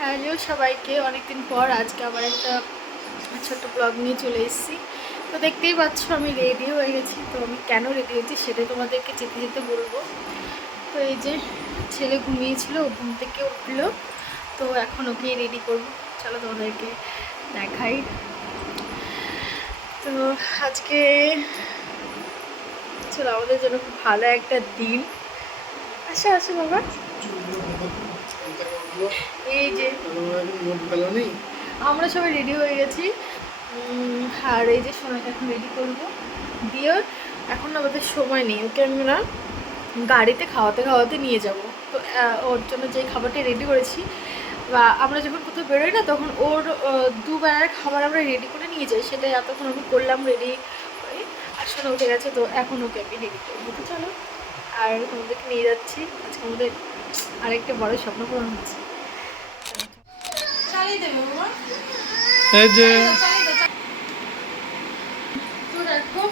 Hello সবাইকে, অনেকদিন পর আজকে আবার একটা ছোট্ট ব্লগ নিয়ে চলে এসেছি। তো দেখতেই পাচ্ছ আমি রেডি হয়ে গেছি। তো আমি কেন রেডি হয়েছি সেটাই তোমাদেরকে যেতে যেতে বলব। তো এই যে ছেলে ঘুমিয়েছিল ঘুম থেকে উঠল। তো এখন ওকে রেডি করব। চলো তোমাদেরকে দেখাই। তো আজকে চলো, আমাদের জন্য খুব ভালো একটা দিন। আসো আসো বাবা। এই যে, আমরা সবাই রেডি হয়ে গেছি। আর এই যে সোনাকে এখন রেডি করব। দিয়ে এখন আমাদের সময় নেই। ওকে আমরা গাড়িতে খাওয়াতে খাওয়াতে নিয়ে যাব। তো ওর জন্য যে খাবারটি রেডি করেছি, বা আমরা যখন কোথাও বেরোই না, তখন ওর দুবেলার খাবার আমরা রেডি করে নিয়ে যাই। সেটাই এতক্ষণ আমি করলাম রেডি করে। আর সোনা উঠে গেছে, তো এখন ওকে আমি রেডি করব। তো চলো। আর তোমাদেরকে নিয়ে যাচ্ছি। আজকে আমাদের আরেকটা বড় স্বপ্ন পূরণ হচ্ছে। চালিয়ে দেবে বাবা এই যে তো দেখো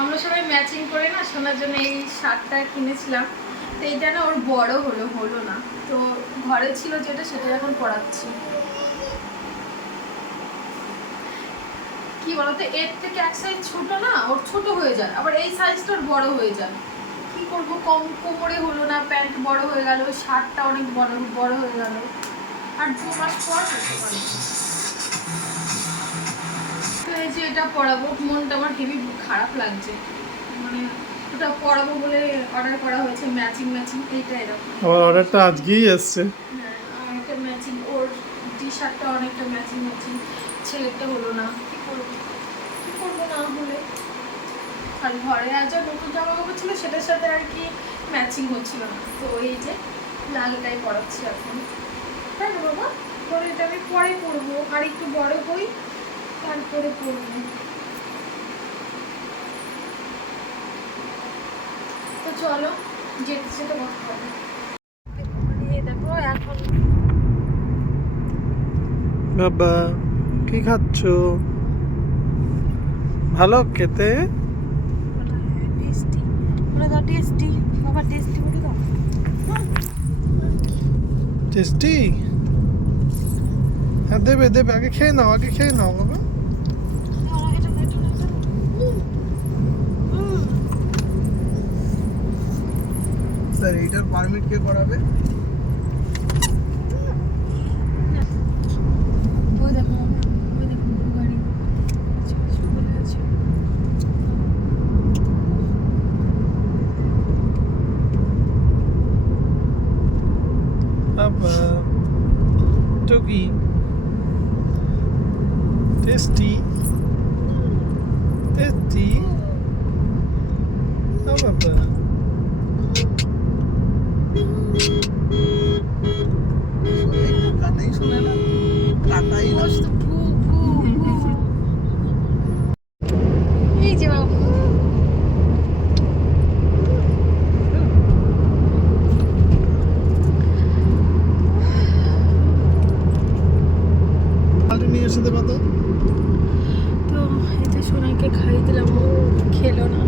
আমরা সবাই ম্যাচিং করে না শোনার জন্য এই শার্টটা কিনেছিলাম। তো এইটা না ওর বড় হলো হলো না। তো ঘরে ছিল যেটা সেটা এখন পড়াচ্ছি কি বলতো এর থেকে এক সাইজ ছোট না ওর ছোট হয়ে যায়। আবার এই সাইজটা ওর বড় হয়ে যায়। করব? কম কোমরে হলো না প্যান্ট বড় হয়ে গেল শার্টটা অনেক বড় বড় হয়ে গেল। আর দু মাস পর করতে পারব। তো এই যে এটা পড়াবো মনটা আমার হেভি খারাপ লাগছে। মানে ওটা পড়াবো বলে অর্ডার করা হয়েছে ম্যাচিং ম্যাচিং এইটা এরকম। আমার অর্ডারটা আজকেই এসছে। হ্যাঁ অনেকটা ম্যাচিং ওর টি শার্টটা অনেকটা ম্যাচিং ম্যাচিং ছেলেরটা হলো না। কি করব? কি করব না হলে? আর ঘরে আর যা নতুন জামা কাপড় ছিল, সেটার সাথে আর কি ম্যাচিং হচ্ছিল না। তো এই যে লালটাই পরাচ্ছি এখন। তাই না বাবা পরে এটা আমি পরে পরবো। আর একটু বড় হই, তারপরে পরবো। তো চলো যেতে যেতে কথা এখন বাবা, কি খাচ্ছ? ভালো খেতে? দাও টেস্টি বাবা টেস্টি বলে দাও। টেস্টি হ্যাঁ দেবে দেবে আগে খেয়ে নাও আগে খেয়ে নাও বাবা। স্যার এইটার পারমিট কে করাবে ওই দেখো মামা, ওই দেখো গাড়ি আচ্ছা, আচ্ছা, বলে আছে। বাবা টুকি টেস্টি টেস্টি বাবা কানেই শুনে না কাটাই না মস্ত ভু, ভু, ভু। এই যে বাবু পাল্টে নিয়ে এসে দেবা তো তো এই যে সোনাইকে খাইয়ে দিলাম ও খেলো না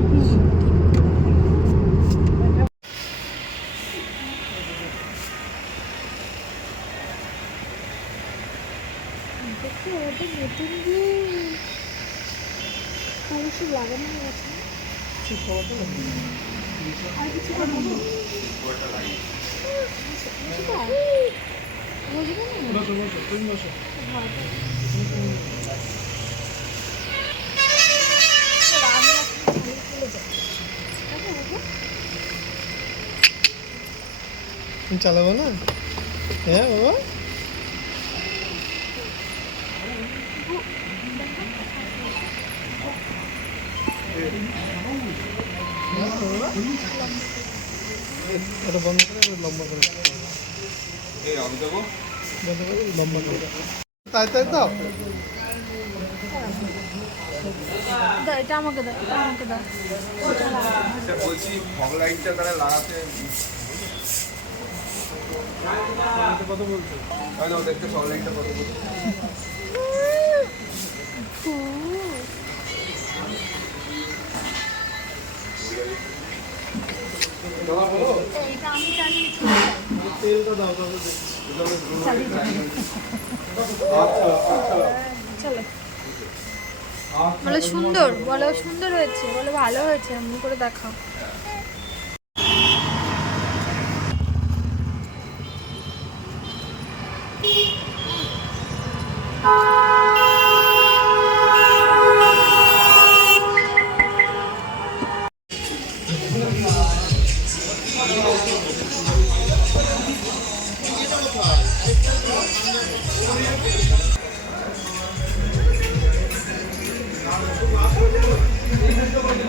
দেখো ওটা নতুন রুম আর কিছু লাগানো হয়ে গেছে। চালাবো না? হ্যাঁ বাবা? এটা বন্ধ করে লম্বা করে লম্বা করে তাই তাই দাও এটা আমাকে দাও এটা আমাকে দাও। আচ্ছা, বলছি ফগ লাইটটা তারা লাগাতে কত বলছো? দেখতে ফগ লাইটটা কত বলছে। বলে সুন্দর বলো সুন্দর হয়েছে বলো ভালো হয়েছে এমনি করে দেখাও।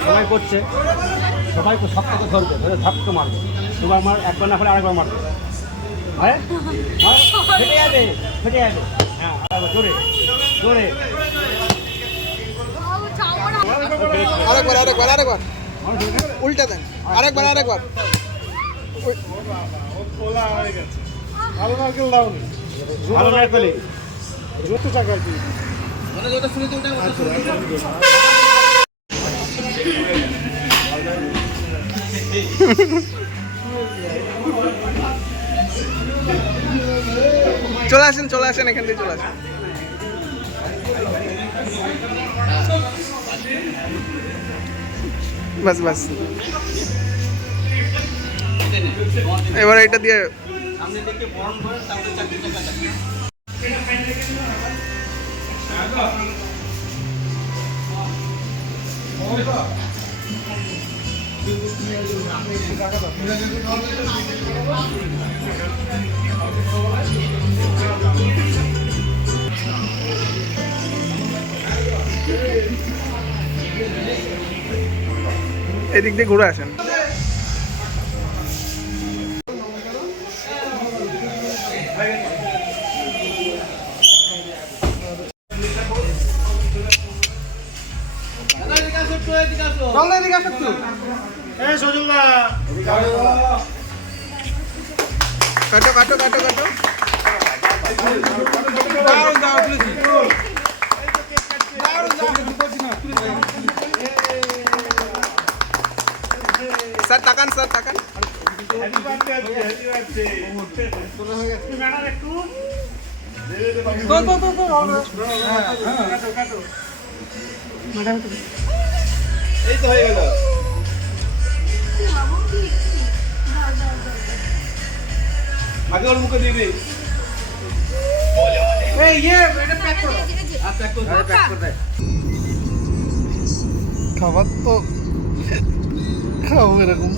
সবাই করছে সবাই সব থেকে ধরবে ধরে ধাপ্পে মারবে দুবার মার একবার না হলে আরেকবার মারবে হ্যাঁ হ্যাঁ? ফেটে যাবে ফেটে যাবে হ্যাঁ আরেকবার জোরে জোরে আরেকবার আরেকবার আরেকবার উল্টা দেন আরেকবার আরেকবার ভালো না করলে চলে আসেন চলে আসেন, এখান থেকে চলে আসেন। বাস বাস। এবার এটা দিয়ে সামনে থেকে বরণ করে তারপরে চাকরি চাকা চাকরি এদিক দিয়ে ঘুরে আসেন। কাটো কাটো কাটো কাটো। দাও দাও স্যার তাকান স্যার তাকান। এই তো হয়ে গেল। আগে ওর মুখে দিবি এই ইয়ে এটা প্যাক করো। আর প্যাক করো প্যাক করে দে খাবার তো খাও এরকম।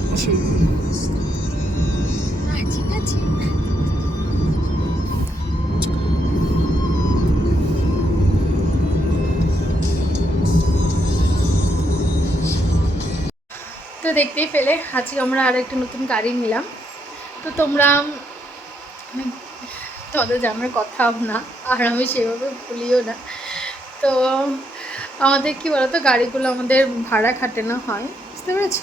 ঠিক আছে। দেখতেই পেলে, আজকে আমরা আর একটা নতুন গাড়ি নিলাম। তো তোমরা তোমাদের জানার কথাও না, আর আমি সেভাবে ভুলিও না। তো আমাদের কি বলতো, গাড়িগুলো আমাদের ভাড়া খাটানো হয়, বুঝতে পেরেছ?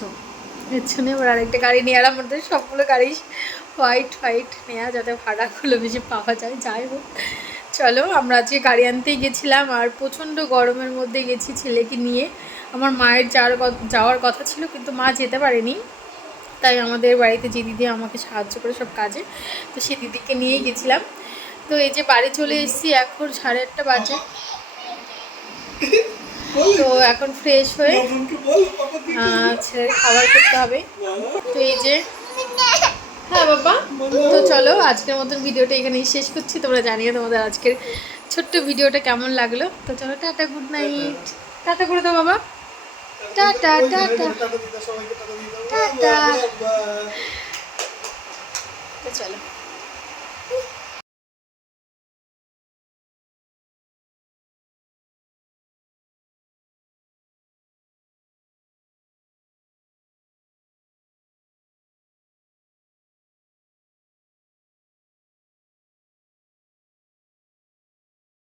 এর জন্য এবার আরেকটা গাড়ি নিয়ে আর আমাদের সবগুলো গাড়ি হোয়াইট হোয়াইট নেওয়া যাতে ভাড়াগুলো বেশি পাওয়া যায়, যাই হোক। চলো আমরা আজকে গাড়ি আনতেই গেছিলাম আর প্রচণ্ড গরমের মধ্যে গেছি ছেলেকে নিয়ে। আমার মায়ের যাওয়ার যাওয়ার কথা ছিল কিন্তু মা যেতে পারেনি। তাই আমাদের বাড়িতে যে দিদি আমাকে সাহায্য করে সব কাজে তো সে দিদিকে নিয়েই গেছিলাম। তো এই যে বাড়ি চলে এসেছি এখন সাড়ে আটটা বাজে। তো এখন ফ্রেশ হয়ে ছেলের খাবার করতে হবে। তো এই যে হ্যাঁ বাবা। তো চলো, আজকের মতন ভিডিওটা এখানেই শেষ করছি। তোমরা জানিয়ে তোমাদের আজকের ছোট্ট ভিডিওটা কেমন লাগল? তো চলো, টাটা গুড নাইট টাটা করে দাও, বাবা। Tata tata. টাটা। তো চলো।